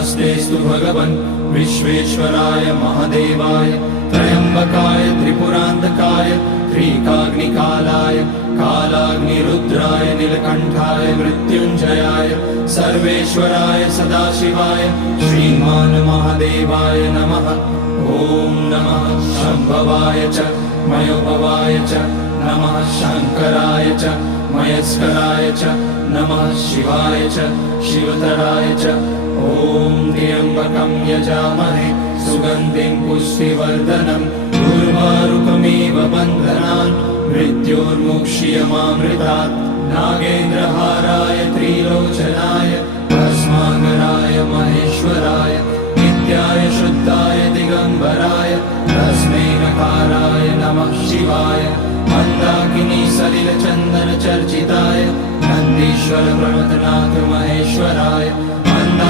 नमस्तेस्तु भगवन् विश्वेश्वराय महादेवाय त्र्यम्बकाय त्रिपुरान्तकाय त्रिकाग्निकालाय कालाग्निरुद्राय नीलकण्ठाय मृत्युञ्जयाय सर्वेश्वराय सदाशिवाय श्रीमान् महादेवाय नमः। ॐ नमः शम्भवाय च मयोभवाय च नमः शङ्कराय च मयस्कराय च नमः शिवाय च शिवतराय च। ॐ त्र्यम्बकं यजामहे सुगन्धिं पुष्टिवर्धनम् उर्वारुकमिव बन्धनान् मृत्योर्मुक्ष्यमामृतात्। नागेन्द्रहाराय त्रिलोचनाय भस्माङ्गराय